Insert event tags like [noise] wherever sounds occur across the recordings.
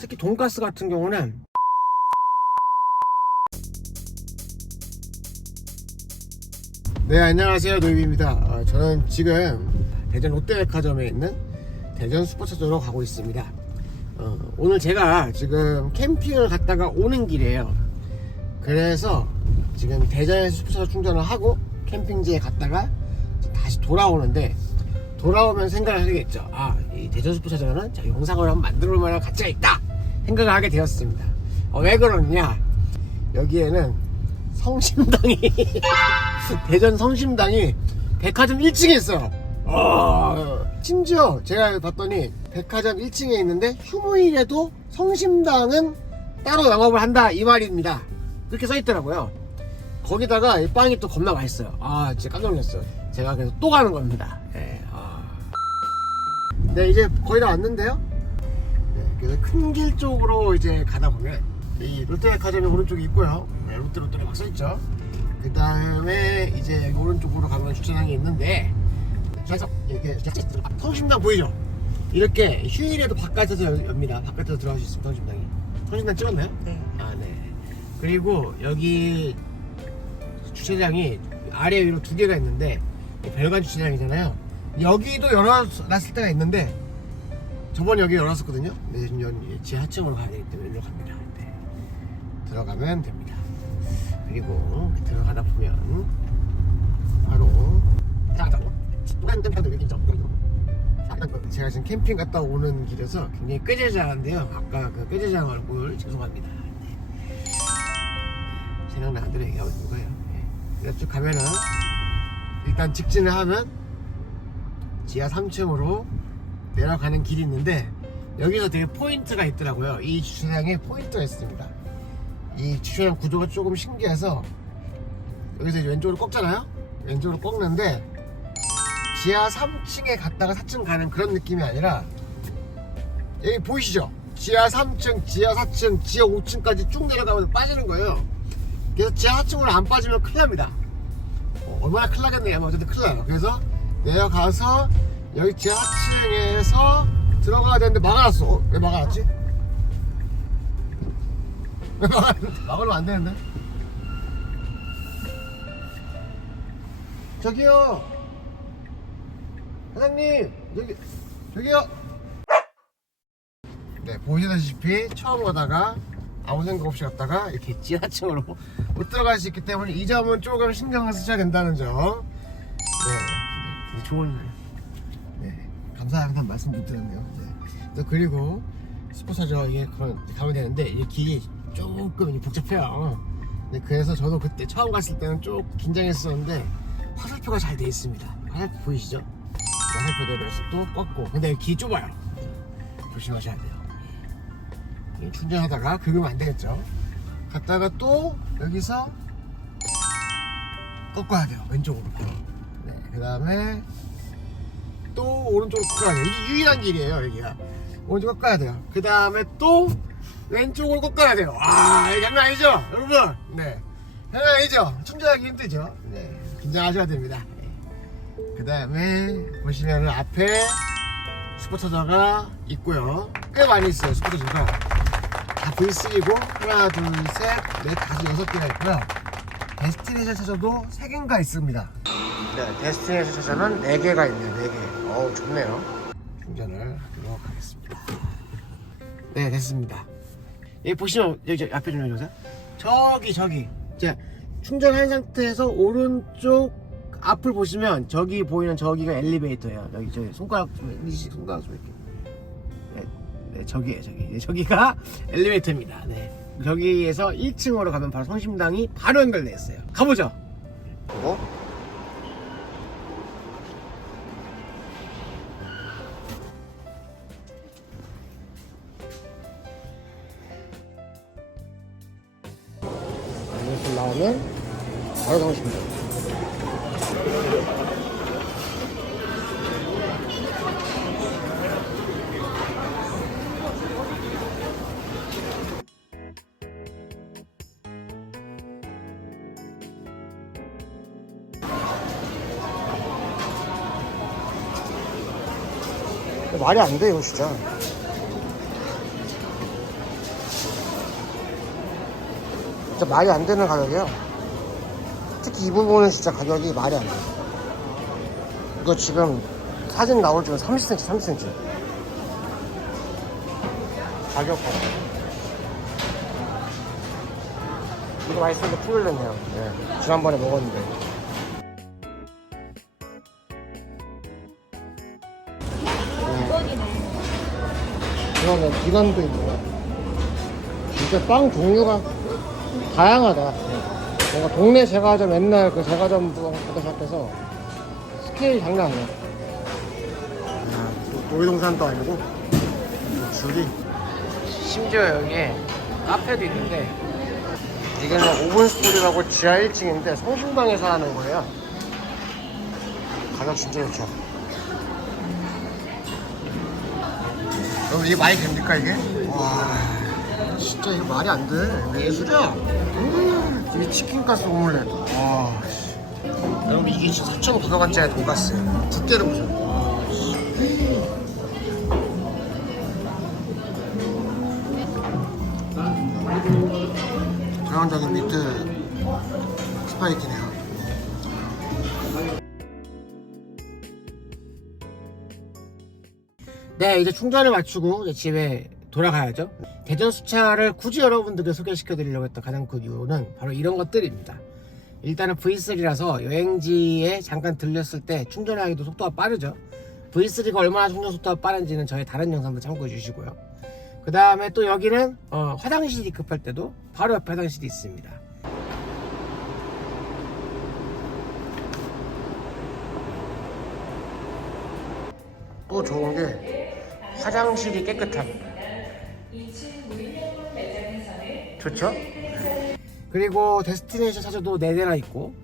특히 돈가스 같은 경우는 네 안녕하세요. 노입입니다. 어, 저는 지금 대전 롯데백화점에 있는 대전 슈퍼차저로 가고 있습니다. 어, 오늘 제가 지금 캠핑을 갔다가 오는 길이에요. 그래서 지금 대전에서 슈퍼차저 충전을 하고 캠핑지에 갔다가 다시 돌아오는데 돌아오면 생각을 하겠죠. 아 이 대전 슈퍼차저는 자, 영상을 한번 만들어 볼 만한 가치가 있다 생각을 하게 되었습니다 어, 왜 그러느냐 여기에는 성심당이 [laughs] 대전 성심당이 백화점 1층에 있어요. 어, 심지어 제가 봤더니 백화점 1층에 있는데 휴무일에도 성심당은 따로 영업을 한다 이 말입니다. 그렇게 써 있더라고요. 거기다가 이 빵이 또 겁나 맛있어요. 아 진짜 깜짝 놀랐어요. 제가 그래서 또 가는 겁니다. 예, 아. 네 이제 거의 다 왔는데요. 네, 그래서 큰 길 쪽으로 이제 가다 보면 이 롯데백화점이 오른쪽에 있고요. 네, 롯데 롯데로 막 써있죠. 그 다음에 이제 오른쪽으로 가면 주차장이 있는데 그래서 이렇게 성심당 보이죠? 이렇게 휴일에도 바깥에서 열- 엽니다. 바깥에서 들어갈 수 있습니다. 성심당이. 성심당 찍었나요? 네. 아 네. 그리고 여기 주차장이 아래 위로 두 개가 있는데 별관 주차장이잖아요. 여기도 열어놨을 때가 있는데 저번에 여기 열었었거든요. 연- 지하층으로 가야 되기 때문에 여기로 갑니다. 네. 들어가면 됩니다. 그리고 들어가다 보면 바로 제가 지금 캠핑 갔다 오는 길에서 굉장히 꾀재장한데요. 아까 그 꾀재장 얼굴 죄송합니다. 네. 생각나는 대로 얘기하고 있는 거예요. 네. 쭉 가면은 일단 직진을 하면 지하 3층으로 내려가는 길이 있는데 여기서 되게 포인트가 있더라고요. 이 주차장에 포인트가 있습니다. 이 주차장 구조가 조금 신기해서 여기서 왼쪽으로 꺾잖아요. 왼쪽으로 꺾는데 지하 3층에 갔다가 4층 가는 그런 느낌이 아니라 여기 보이시죠? 지하 3층, 지하 4층, 지하 5층까지 쭉 내려가면 빠지는 거예요. 그래서 지하 4층으로 안 빠지면 큰일 납니다. 어, 얼마나 큰일 나겠네요. 어쨌든 큰일 나요. 그래서 내려가서 여기 지하 4층에서 들어가야 되는데 막아놨어. 어, 왜 막아놨지? 왜 막아놨는데? 막으면 안 되는데? 저기요! 사장님! 저기, 저기요! 네, 보시다시피 처음 가다가 아무 생각 없이 갔다가 이렇게 지하층으로 못 들어갈 수 있기 때문에 이 점은 조금 신경을 쓰셔야 된다는 점. 네, 네, 좋은, 네, 감사한 말씀 못 드렸네요. 네. 또 그리고 스포츠저 이게 가면 되는데 이 길이 조금 복잡해요. 네, 그래서 저도 그때 처음 갔을 때는 좀 긴장했었는데 화살표가 잘 돼 있습니다. 화살표 보이시죠? 화살표대로해서 또 꺾고 근데 길 좁아요. 조심하셔야 돼요. 이 충전하다가 긁으면 안 되겠죠. 갔다가 또 여기서 꺾어야 돼요. 왼쪽으로. 네, 그 다음에 또 오른쪽으로 꺾어야 돼요. 이게 유일한 길이에요, 여기가. 오른쪽 꺾어야 돼요. 그 다음에 또 왼쪽으로 꺾어야 돼요. 아, 이거 장난 아니죠? 여러분? 네. 장난 아니죠? 충전하기 힘들죠? 네. 긴장하셔야 됩니다. 그 다음에 보시면은 앞에 스포터저가 있고요. 꽤 많이 있어요, 스포터저가. 다 V3고 하나, 둘, 셋, 넷, 다섯, 여섯 개가 있고요. 데스티네이션 차저도 세 개인가 있습니다. 네, 데스티네이션 차저는 네 개가 있네요. 네 개. 어우 좋네요. 충전을 하도록 하겠습니다. 네, 됐습니다. 여기 보시면 여기 저 앞에 좀 해주세요. 저기 저기 이제 충전한 상태에서 오른쪽 앞을 보시면 저기 보이는 저기가 엘리베이터예요. 여기 저기 손가락 좀이 손가락 좀 이렇게. 네, 네 저기에요 저기. 네, 저기가 엘리베이터입니다. 네. 저기에서 1층으로 가면 바로 성심당이 바로 연결돼 있어요. 가보죠. 뭐? 이렇 바로 가고 싶네요. 말이 안 돼요, 진짜. 진짜 말이 안 되는 가격이에요. 특히 이 부분은 진짜 가격이 말이 안 돼. 이거 지금 사진 나올 지금 30cm, 30cm. 가격 봐. 이거 맛있는데 풀렸네요. 네. 지난번에 먹었는데. 이거는 비건도 있고 진짜 빵 종류가 다양하다 뭔가 동네 제과점 옛날 그 제과점 부터 시작해서 스케일 장난 아니야 아, 놀이동산도 아니고 줄이 심지어 여기에 카페도 있는데 이게는 오븐 스토리라고 지하 1층인데 성심당에서 하는 거예요 가격 진짜 좋죠 여러분 이게 말이 됩니까 이게? 와 진짜 이거 말이 안 돼. 예술이야. 음, 이 치킨가스 오믈렛. 와. 씨. 여러분 이게 진짜 4,900원짜리 돈가스. 두께를 보세요. 와. 씨. 전형적인 미트 스파이키네요. 네, 이제 충전을 마치고 이제 집에 돌아가야죠. 대전 수차를 굳이 여러분들께 소개시켜 드리려고 했던 가장 큰 이유는 바로 이런 것들입니다. 일단은 V3라서 여행지에 잠깐 들렸을 때 충전하기도 속도가 빠르죠. V3가 얼마나 충전 속도가 빠른지는 저희 다른 영상도 참고해 주시고요. 그 다음에 또 여기는 어, 화장실이 급할 때도 바로 옆에 화장실이 있습니다. 또 좋은 게 화장실이 깨끗함. 좋죠? 그리고 데스티네이션 차저도 4대나 있고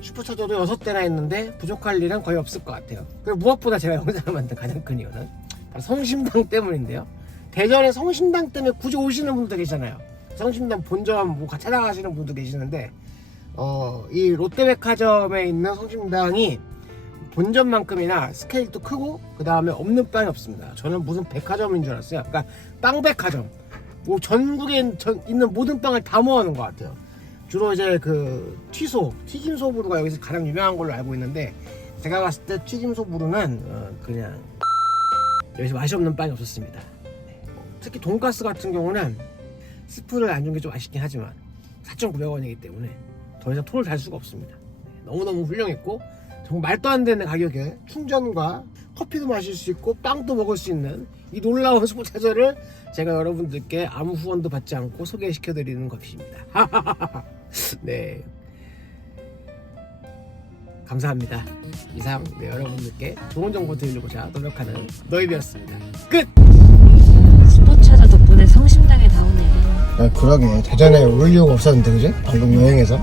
슈퍼차저도 6대나 있는데 부족할 일은 거의 없을 것 같아요. 그리고 무엇보다 제가 영상을 만든 가장 큰 이유는 바로 성심당 때문인데요. 대전에 성심당 때문에 굳이 오시는 분도 계시잖아요. 성심당 본점 뭐 찾아가시는 분도 계시는데 어, 이 롯데백화점에 있는 성심당이 본점만큼이나 스케일도 크고 그 다음에 없는 빵이 없습니다. 저는 무슨 백화점인 줄 알았어요. 그러니까 빵백화점. 뭐 전국에 전- 있는 모든 빵을 다 모아놓은 것 같아요. 주로 이제 그 튀소, 튀김소부루가 여기서 가장 유명한 걸로 알고 있는데 제가 봤을 때 튀김소부루는 어, 그냥 여기서 맛이 없는 빵이 없었습니다. 네. 특히 돈가스 같은 경우는 스프를 안 준 게 좀 아쉽긴 하지만 4,900원이기 때문에 더 이상 토를 달 수가 없습니다. 네, 너무너무 훌륭했고 정말 말도 안 되는 가격에 충전과 커피도 마실 수 있고 빵도 먹을 수 있는 이 놀라운 슈퍼차저를 제가 여러분들께 아무 후원도 받지 않고 소개시켜 드리는 것입니다. [laughs] 네. 감사합니다. 이상 네, 여러분들께 좋은 정보 드리고자 노력하는 너희비였습니다. 끝! 스포츠차 덕분에 성심당에 나오네. 아, 그러게 대전에 올 이유가 없었는데 그지? 방금 여행해서